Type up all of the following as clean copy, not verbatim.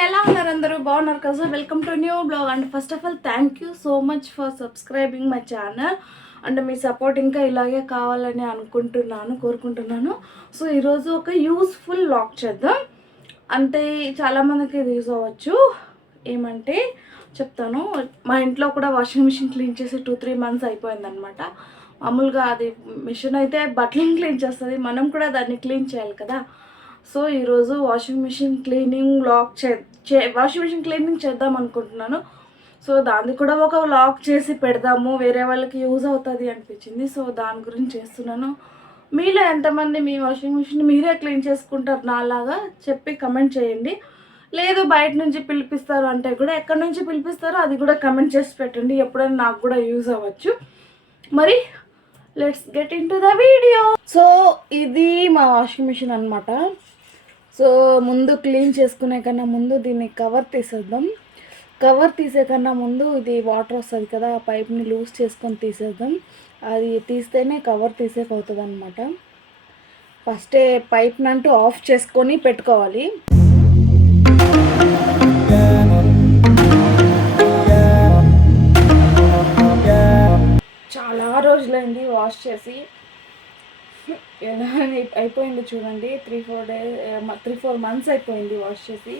Everyone ఎలా ఉన్నారు అందరూ బాగున్నారు కదా. Welcome to new blog. And first of all thank you so much for subscribing my channel. And me support ఇంకా ఇలాగే కావాలని కోరుకుంటున్నాను. సో ఈరోజు ఒక యూస్ఫుల్ బ్లాగ్ చేద్దాం. అంటే చాలామందికి ఇది యూజ్ అవ్వచ్చు. ఏమంటే చెప్తాను. మా ఇంట్లో కూడా వాషింగ్ మిషన్ క్లీన్ చేసి 2-3 months అయిపోయిందనమాట. మామూలుగా అది మిషన్ అయితే బట్టలను క్లీన్ చేస్తుంది, మనం కూడా దాన్ని క్లీన్ చేయాలి కదా. సో ఈరోజు washing machine cleaning vlog washing machine cleaning చేద్దాం అనుకుంటున్నాను. సో దాన్ని కూడా ఒక వ్లాగ్ చేసి పెడదాము, వేరే వాళ్ళకి యూజ్ అవుతుంది అనిపించింది. సో దాని గురించి చేస్తున్నాను. మీలో ఎంతమంది మీ వాషింగ్ మిషన్ మీరే క్లీన్ చేసుకుంటారు నాలాగా చెప్పి కమెంట్ చేయండి. లేదు బయట నుంచి పిలిపిస్తారు అంటే కూడా ఎక్కడి నుంచి పిలిపిస్తారో అది కూడా కమెంట్ చేసి పెట్టండి. ఎప్పుడైనా నాకు కూడా యూజ్ అవ్వచ్చు. మరి let's get in to the video. So ఇది మా వాషింగ్ మిషన్ అనమాట. సో ముందు క్లీన్ చేసుకునే కన్నా ముందు దీన్ని కవర్ తీసేద్దాం. కవర్ తీసే కన్నా ముందు ఇది వాటర్ వస్తుంది కదా, ఆ పైప్ని లూజ్ చేసుకొని తీసేద్దాం. అది తీస్తేనే కవర్ తీసేకవుతుంది అనమాట. ఫస్టే పైప్ని అంటూ ఆఫ్ చేసుకొని పెట్టుకోవాలి. చాలా రోజులైంది వాష్ చేసి, ఎలా అయిపోయింది చూడండి. 3-4 months అయిపోయింది వాష్ చేసి.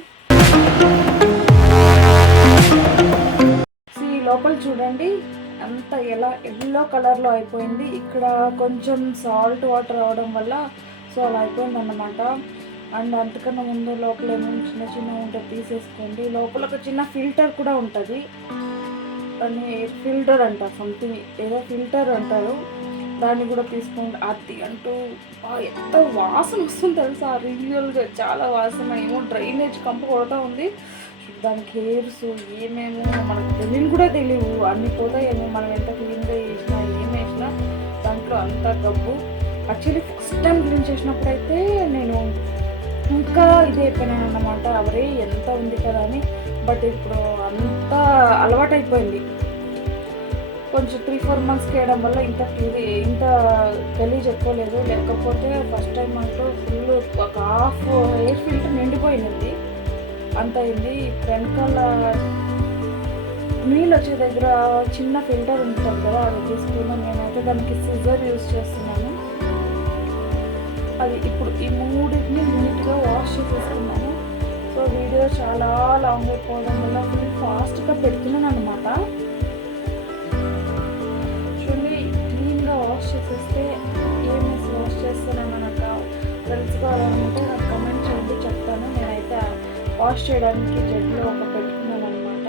లోపల చూడండి అంత ఎలా ఎల్లో కలర్లో అయిపోయింది. ఇక్కడ కొంచెం సాల్ట్ వాటర్ అవడం వల్ల సో అలా అయిపోయింది అన్నమాట. అండ్ అంతకన్నా ముందు లోపల ఏమైనా చిన్న ఉంటే తీసేసుకోండి. లోపల ఒక చిన్న ఫిల్టర్ కూడా ఉంటుంది, అని ఎయిర్ ఫిల్టర్ అంట, సంథింగ్ ఏదో ఫిల్టర్ అంటారు. దాన్ని కూడా తీసుకోండి. అది అంటూ ఎంత వాసన వస్తుంది తెలుసా, రియల్గా చాలా వాసన. ఏమో డ్రైనేజ్ కంపు కొడతా ఉంది. దానికి హెయిర్స్ ఏమేమో మనకు కూడా తెలియవు, అన్ని పోతాయేమో మనం ఎంత క్లీన్గా చేసినా ఏం వేసినా దాంట్లో అంత గబ్బు. యాక్చువల్లీ ఫస్ట్ టైం క్లీన్ చేసినప్పుడు అయితే నేను ఇంకా ఇది అయిపోయినాను అన్నమాట, అవరే ఎంత ఉంది కదా అని. బట్ ఇప్పుడు అంతా అలవాటు అయిపోయింది. కొంచెం 3-4 months వేయడం వల్ల ఇంత గలీజ్ ఎక్కువ లేదు. లేకపోతే ఫస్ట్ టైం అంటూ ఫుల్ ఒక హాఫ్ ఎయిర్ ఫిల్టర్ నిండిపోయింది, అంత అయింది. వెనకాల నీళ్ళు వచ్చే దగ్గర చిన్న ఫిల్టర్ ఉంటుంది కదా, అది తీసుకున్నాను. నేనైతే దానికి సిజర్ యూజ్ చేస్తున్నాను. అది ఇప్పుడు ఈ మూడింటిని నీట్గా వాష్ చేసేసుకున్నాను. సో వీడియో చాలా లాంగ్ అయిపోవడం వల్ల ఫుల్ ఫాస్ట్గా పెడుతున్నాను అనమాట. చూడండి క్లీన్గా వాష్ చేసేస్తే ఏమేసి వాష్ చేస్తున్నాను నాకు తెలుసుకోవాలనుకుంటే నాకు కమెంట్ చేయండి, చెప్తాను. నేనైతే వాష్ చేయడానికి జెట్లో ఒక పెట్టుకున్నాను అనమాట.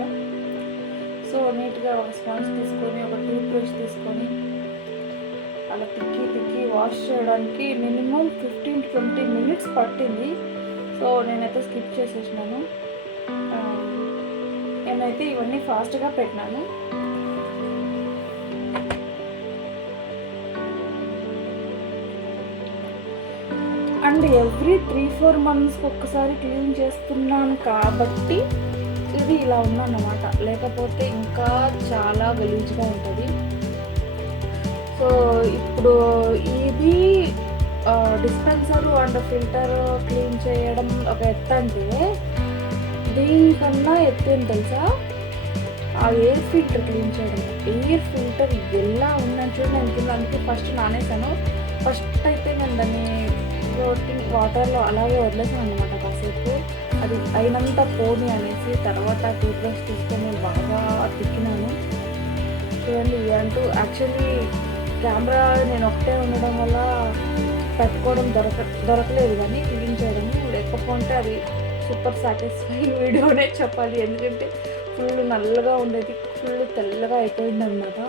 సో నీట్గా ఒక స్పాంజ్ తీసుకొని ఒక టూత్ బ్రష్ తీసుకొని అలా తిక్కి వాష్ చేయడానికి మినిమం 15-20 minutes పట్టింది. సో నేనైతే స్కిప్ చేసేసినాను. నేనైతే ఇవన్నీ ఫాస్ట్గా పెట్టినాను. అండ్ ఎవ్రీ 3-4 months ఒక్కసారి క్లీన్ చేస్తున్నాను కాబట్టి ఇది ఇలా ఉందన్నమాట. లేకపోతే ఇంకా చాలా గలీజ్గా ఉంటుంది. సో ఇప్పుడు ఇది డిస్పెన్సర్ అండ్ ఫిల్టర్ క్లీన్ చేయడం ఒక ఎత్తు అంటే, దీనికన్నా ఎత్తు ఏం తెలుసా ఆ ఎయిర్ ఫిల్టర్ క్లీన్ చేయడం. ఎయిర్ ఫిల్టర్ ఎలా ఉందని చూడండి. నేను కింద అందుకే ఫస్ట్ నానేసాను. ఫస్ట్ అయితే నేను దాన్ని వాటర్లో అలాగే వదిలేసాను అనమాట కాసేపు, అది అయినంత పోని అనేసి. తర్వాత టూత్ బ్రష్ తీసుకొని నేను బాగా తిక్కినాను. చూడండి అంటూ యాక్చువల్లీ కెమెరా నేను ఒకటే ఉండడం వల్ల పెట్టుకోవడం దొరకలేదు కానీ క్లీన్ చేయడము. లేకపోతే అది సూపర్ సాటిస్ఫైయింగ్ వీడియోనే చెప్పాలి. ఎందుకంటే ఫుల్ నల్లగా ఉండేది ఫుల్ తెల్లగా అయిపోయింది అనమాట.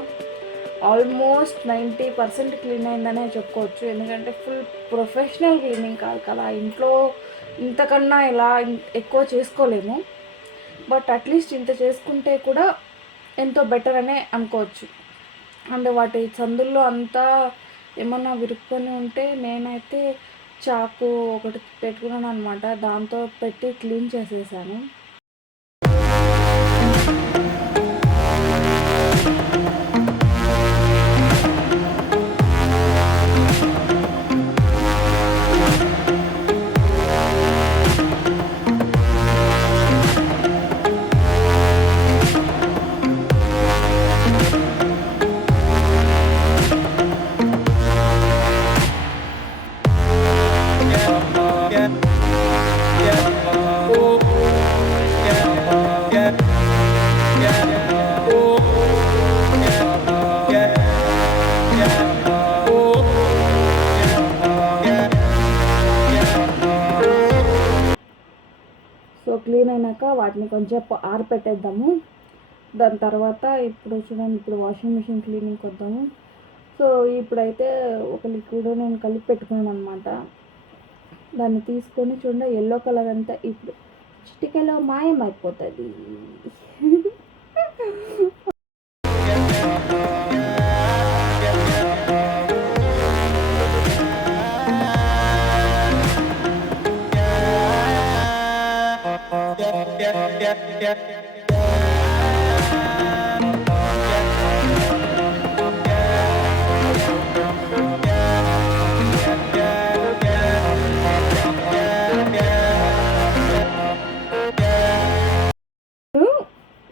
ఆల్మోస్ట్ 90% క్లీన్ అయిందనే చెప్పుకోవచ్చు. ఎందుకంటే ఫుల్ ప్రొఫెషనల్ క్లీనింగ్ కాదు కదా, ఇంట్లో ఇంతకన్నా ఇలా ఎక్కువ చేసుకోలేము. బట్ అట్లీస్ట్ ఇంత చేసుకుంటే కూడా ఎంతో బెటర్ అనే అనుకోవచ్చు. అండ్ వాటి సందుల్లో అంతా ఏమన్నా విరుక్కొని ఉంటే నేనైతే చాకు ఒకటి పెట్టుకున్నాను అనమాట, దాంతో పెట్టి క్లీన్ చేసేసాను. క్లీన్ అయినాక వాటిని కొంచెం ఆరపెట్టేద్దాము. దాని తర్వాత ఇప్పుడు చూడండి, ఇప్పుడు వాషింగ్ మిషన్ క్లీనింగ్కి వద్దాము. సో ఇప్పుడైతే ఒక లిక్విడ్ నేను కలిపి పెట్టుకున్నాను అనమాట. దాన్ని తీసుకొని చూడండి, ఎల్లో కలర్ అంతా ఇప్పుడు చిటికలో మాయమైపోతుంది.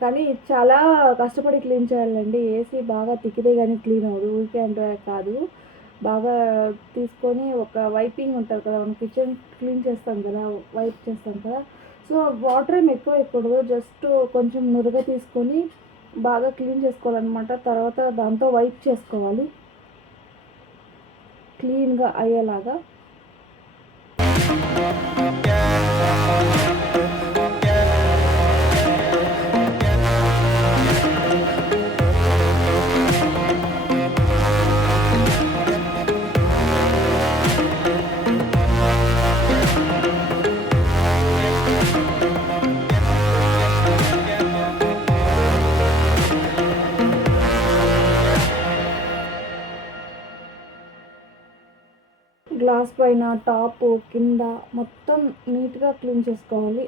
కానీ చాలా కష్టపడి క్లీన్ చేయాలండి. ఏసీ బాగా తిక్కితే కానీ క్లీన్ అవ్వదు, ఊరికే అంటే కాదు. బాగా తీసుకొని ఒక వైపింగ్ ఉంటుంది కదా, మనం కిచెన్ క్లీన్ చేస్తాం కదా, వైప్ చేస్తాం కదా. సో వాటర్ ఏమి ఎక్కువ వేయకూడదు, జస్ట్ కొంచెం నురగ తీసుకొని బాగా క్లీన్ చేసుకోవాలన్నమాట. తర్వాత దాంతో వైప్ చేసుకోవాలి క్లీన్గా అయ్యేలాగా. గ్లాస్ పైన, టాప్ కింద మొత్తం నీట్గా క్లీన్ చేసుకోవాలి.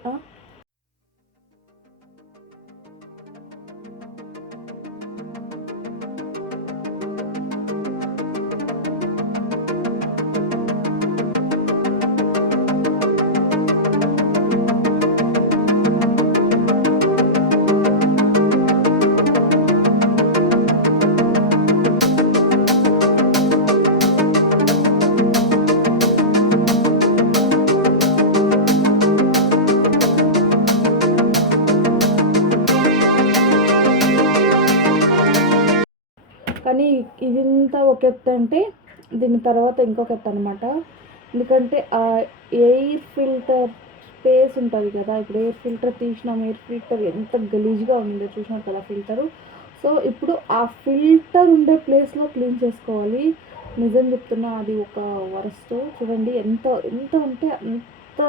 కానీ ఇదంతా ఒక ఎత్తు అంటే దీని తర్వాత ఇంకొక ఎత్తు అనమాట. ఎందుకంటే ఆ ఎయిర్ ఫిల్టర్ స్పేస్ ఉంటుంది కదా, ఇప్పుడు ఎయిర్ ఫిల్టర్ తీసినాం, ఎయిర్ ఫిల్టర్ ఎంత గలీజ్గా ఉందో చూసినాం కదా ఫిల్టరు. సో ఇప్పుడు ఆ ఫిల్టర్ ఉండే ప్లేస్లో క్లీన్ చేసుకోవాలి. నిజం చెప్తున్నా, అది ఒక వరస్ట్. చూడండి ఎంత ఎంత ఉంటే అంత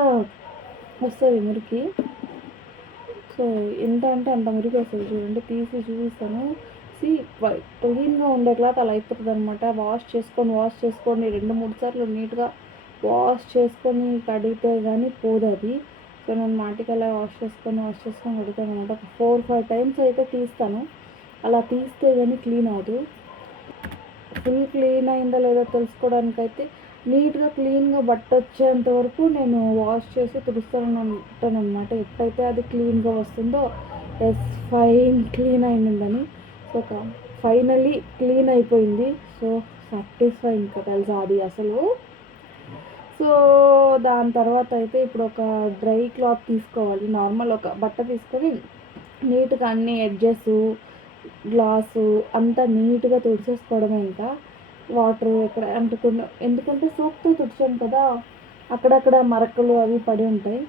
వస్తుంది మురికి. సో ఎంత అంటే అంత మురికి వస్తుంది. చూడండి, తీసి చూపిస్తాను. క్లీన్గా ఉండే క్లాత్ అలా అయిపోతుంది అనమాట. వాష్ చేసుకొని 2-3 సార్లు నీట్గా వాష్ చేసుకొని కడిగితే కానీ పోదు అది. సో నేను మాటికి అలా వాష్ చేసుకొని కడుగుతాను అనమాట. ఒక 4-5 టైమ్స్ అయితే తీస్తాను. అలా తీస్తే కానీ క్లీన్ అవ్వదు. ఫుల్ క్లీన్ అయిందా లేదా తెలుసుకోవడానికైతే నీట్గా క్లీన్గా బట్ట వచ్చేంత వరకు నేను వాష్ చేసి తుడుస్తాను ఉంటాను అనమాట. ఎప్పుడైతే అది క్లీన్గా వస్తుందో ఎస్ ఫైన్ క్లీన్ అయిందని. సో ఫైనల్లీ క్లీన్ అయిపోయింది. సో సాటిస్ఫై ఇంకా తెలుసా అది అసలు. సో దాని తర్వాత అయితే ఇప్పుడు ఒక డ్రై క్లాత్ తీసుకోవాలి. నార్మల్ ఒక బట్ట తీసుకొని నీట్గా అన్ని ఎడ్జెస్, గ్లాసు అంతా నీట్గా తుడిచేసుకోవడమే. ఇంకా వాటర్ ఎక్కడ అంటుకుండా, ఎందుకంటే సోప్తో తుడిచాం కదా, అక్కడక్కడ మరకలు అవి పడి ఉంటాయి.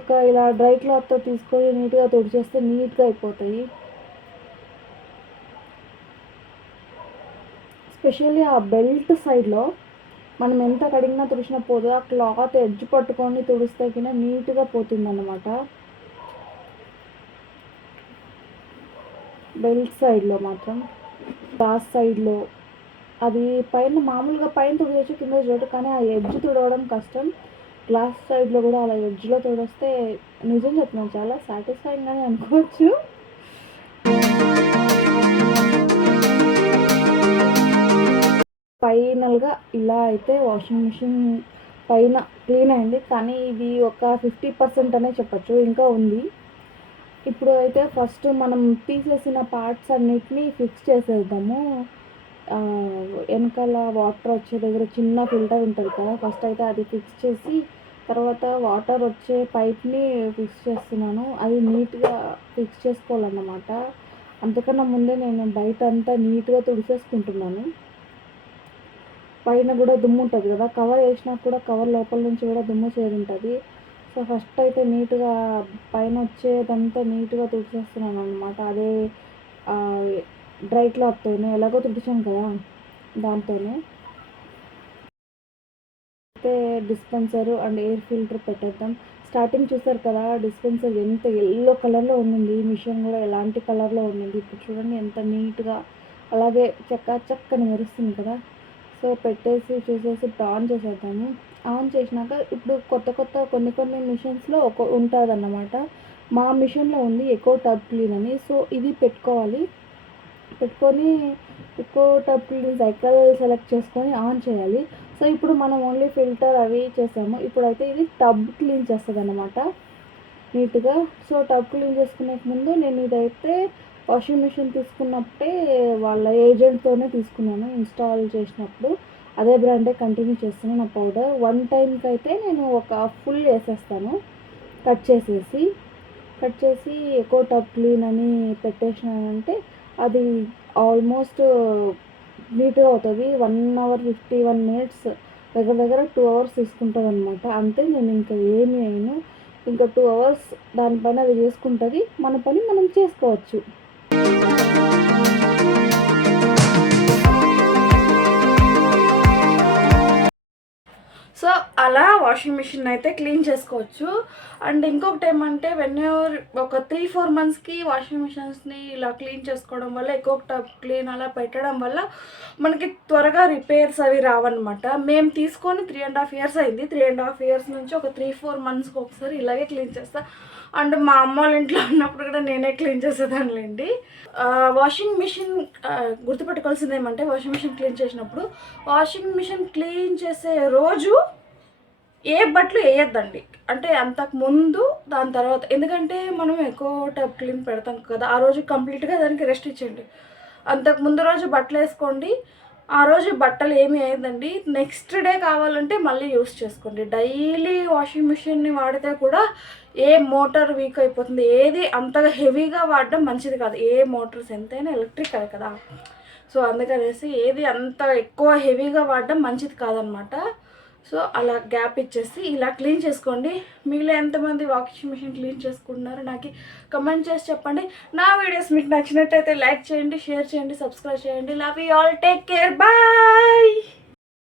ఒక ఇలా డ్రై క్లాత్తో తీసుకొని నీట్గా తుడిచేస్తే నీట్గా అయిపోతాయి. స్పెషల్లీ ఆ బెల్ట్ సైడ్లో మనం ఎంత కడిగినా తుడిచినా పోదు, ఆ క్లాత్ ఎడ్జ్ పట్టుకొని తుడిస్తే కింద నీట్గా పోతుంది అన్నమాట. బెల్ట్ సైడ్లో మాత్రం, గ్లాస్ సైడ్లో అది పైన మామూలుగా పైన తుడవచ్చు, కింద చూడటం, కానీ ఆ ఎడ్జ్ తుడవడం కష్టం. గ్లాస్ సైడ్లో కూడా అలా ఎడ్జ్లో తుడిస్తే నిజం చెప్తున్నాను చాలా సాటిస్ఫైయింగ్గానే అనుకోవచ్చు. ఫైనల్గా ఇలా అయితే వాషింగ్ మిషన్ పైన క్లీన్ అయింది. కానీ ఇది ఒక 50% అనే చెప్పచ్చు, ఇంకా ఉంది. ఇప్పుడు అయితే ఫస్ట్ మనం తీసేసిన పార్ట్స్ అన్నిటినీ ఫిక్స్ చేసేద్దాము. వెనకాల వాటర్ వచ్చే దగ్గర చిన్న ఫిల్టర్ ఉంటుంది కదా, ఫస్ట్ అయితే అది ఫిక్స్ చేసి తర్వాత వాటర్ వచ్చే పైప్ని ఫిక్స్ చేస్తున్నాను. అది నీట్గా ఫిక్స్ చేసుకోవాలన్నమాట. అంతకన్నా ముందే నేను బయట అంతా నీట్గా తుడిచేసుకుంటున్నాను. పైన కూడా దుమ్ము ఉంటుంది కదా, కవర్ వేసినా కూడా కవర్ లోపల నుంచి కూడా దుమ్ము చేరుంటుంది. సో ఫస్ట్ అయితే నీట్గా పైన వచ్చేదంతా నీట్గా తుడిచేస్తున్నాను అనమాట. అదే డ్రై క్లాత్తోనే ఎలాగో తుడిచాను కదా దాంతోనే. అయితే డిస్పెన్సరు అండ్ ఎయిర్ ఫిల్టర్ పెట్టేద్దాం. స్టార్టింగ్ చూసారు కదా డిస్పెన్సర్ ఎంత ఎల్లో కలర్లో ఉండింది, మిషన్ కూడా ఎలాంటి కలర్లో ఉండింది. ఇప్పుడు చూడండి ఎంత నీట్గా అలాగే చక్కని మెరుస్తుంది కదా. సో పెట్టేసి చూసేసి ఇప్పుడు ఆన్ చేసేద్దాము. ఆన్ చేసినాక ఇప్పుడు కొత్త కొన్ని మిషన్స్లో ఉంటుంది అన్నమాట. మా మిషన్లో ఉంది ఎకో టబ్ క్లీన్ అని. సో ఇది పెట్టుకోవాలి. పెట్టుకొని eco tub clean cycle select చేసుకొని ఆన్ చేయాలి. సో ఇప్పుడు మనం ఓన్లీ ఫిల్టర్ అవి చేసాము. ఇప్పుడైతే ఇది టబ్ క్లీన్ చేస్తుంది అన్నమాట నీట్గా. సో టబ్ క్లీన్ చేసుకునే ముందు నేను ఇదైతే వాషింగ్ మిషన్ తీసుకున్నప్పుడే వాళ్ళ ఏజెంట్తోనే తీసుకున్నాను ఇన్స్టాల్ చేసినప్పుడు. అదే బ్రాండే కంటిన్యూ చేస్తున్నాను. నా పౌడర్ 1 టైంకి అయితే నేను ఒక ఫుల్ వేసేస్తాను కట్ చేసి ఎకో టబ్ క్లీన్ అని పెట్టేసినానంటే అది ఆల్మోస్ట్ నీట్గా అవుతుంది. 1 అవర్ 51 మినిట్స్ దగ్గర 2 అవర్స్ తీసుకుంటుంది అనమాట. అంతే, నేను ఇంకా ఏమి అయినా ఇంకా 2 అవర్స్ దానిపైన అది చేసుకుంటుంది. మన పని మనం చేసుకోవచ్చు. సో అలా వాషింగ్ మిషన్ అయితే క్లీన్ చేసుకోవచ్చు. అండ్ ఇంకొకటి ఏమంటే ఒక 3-4 మంత్స్కి వాషింగ్ మిషన్స్ని ఇలా క్లీన్ చేసుకోవడం వల్ల ఎక్కువ టబ్ క్లీన్ అలా పెట్టడం వల్ల మనకి త్వరగా రిపేర్స్ అవి రావన్నమాట. మేము తీసుకొని 3.5 ఇయర్స్ అయింది. 3.5 ఇయర్స్ నుంచి ఒక 3-4 మంత్స్కి ఒకసారి ఇలాగే క్లీన్ చేస్తాను. అండ్ మా అమ్మ వాళ్ళ ఇంట్లో ఉన్నప్పుడు కూడా నేనే క్లీన్ చేసేదానిలేండి. వాషింగ్ మిషన్ గుర్తుపెట్టుకోవాల్సింది ఏమంటే వాషింగ్ మిషన్ క్లీన్ చేసినప్పుడు వాషింగ్ మిషన్ క్లీన్ చేసే రోజు ఏ బట్టలు వేయొద్దండి. అంటే అంతకు ముందు దాని తర్వాత, ఎందుకంటే మనం ఎక్కువ టబ్ క్లీన్ పెడతాం కదా, ఆ రోజు కంప్లీట్గా దానికి రెస్ట్ ఇచ్చేయండి. అంతకు ముందు రోజు బట్టలు వేసుకోండి. ఆ రోజు బట్టలు ఏమి వేయద్దండి. నెక్స్ట్ డే కావాలంటే మళ్ళీ యూస్ చేసుకోండి. డైలీ వాషింగ్ మిషన్ని వాడితే కూడా ఏ మోటార్ వీక్ అయిపోతుంది. ఏది అంతగా హెవీగా వాడడం మంచిది కాదు. ఏ మోటార్స్ ఎంతైనా ఎలక్ట్రిక్ కదా. సో అందుకనేసి ఏది అంత ఎక్కువ హెవీగా వాడడం మంచిది కాదనమాట. సో అలా గ్యాప్ ఇచ్చేసి ఇలా క్లీన్ చేసుకోండి. మీలో ఎంతమంది వాషింగ్ మిషన్ క్లీన్ చేసుకుంటున్నారో నాకు కమెంట్ చేసి చెప్పండి. నా వీడియోస్ మీకు నచ్చినట్టయితే లైక్ చేయండి, షేర్ చేయండి, సబ్స్క్రైబ్ చేయండి. Love you all, take care, bye.